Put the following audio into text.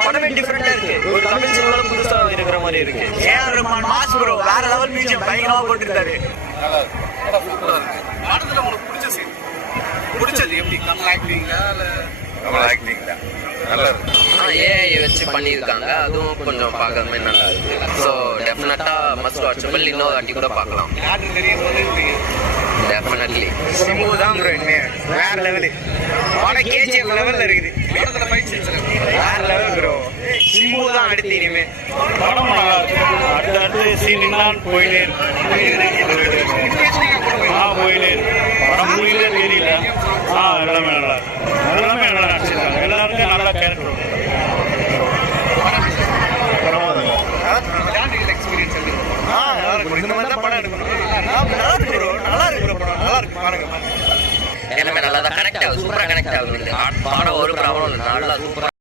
படமே டிஃபரெண்டா இருக்கு. ஒரு தமிழ் சினிமால புதுசா இருக்கிற மாதிரி இருக்கு. ஏஆர் ரஹ்மான் மாஸ் ப்ரோ வேற லெவல் மியூசியம் பயங்கரமா போட்டுருக்காரு. படத்துல உங்களுக்கு பிடிச்ச சீன் பிடிச்சது எப்படி? கமல் ஆக்டிங்களா இல்ல கமல் ஆக்டிங்களா? நல்லா இருக்கு. ஏஐ வச்சு பண்ணியிருக்காங்க, அதுவும் கொஞ்சம் பார்க்கறதுமே நல்லா இருக்கு. ஸோ டெஃபினட்டா மஸ்ட் வாட்சபிள். இன்னொரு வாட்டி கூட பார்க்கலாம். யாருக்கு தெரியும் போது டெஃபினெட்லி சிம்பு தான் ப்ரோ வேற லெவலு. படம் கேஜிஎஃப் லெவல்ல இருக்குது. படத்துல ஃபைட் சீன்ஸ் வேற லெவல் ப்ரோ. சிம்பு தான் அடுத்து இனிமே. படம் நல்லா இருக்கு. அடுத்தடுத்து சீன் எல்லாம் போயிட்டே இருக்கு. போயிட்டே இருக்கு. படம் முடியல தெரியல. எல்லாமே நல்லா இருக்கு. எல்லாமே நல்லா நடிச்சிருக்காங்க. எல்லாருமே நல்லா கேரக்டர். எக்ஸ்பீரியன்ஸ் நல்லா இருக்கும். இந்த மாதிரி தான் படம் எடுக்கணும். நல்லா இருக்கு ப்ரோ. நல்லா இருக்கு ப்ரோ. படம் நல்லா இருக்கு. பாருங்க. எல்லாமே நல்லா தான் கனெக்ட் ஆகுது. சூப்பராக கனெக்ட் ஆகுது. படம் ஒரு ப்ராப்ளம் இல்லை. நல்லா சூப்பராக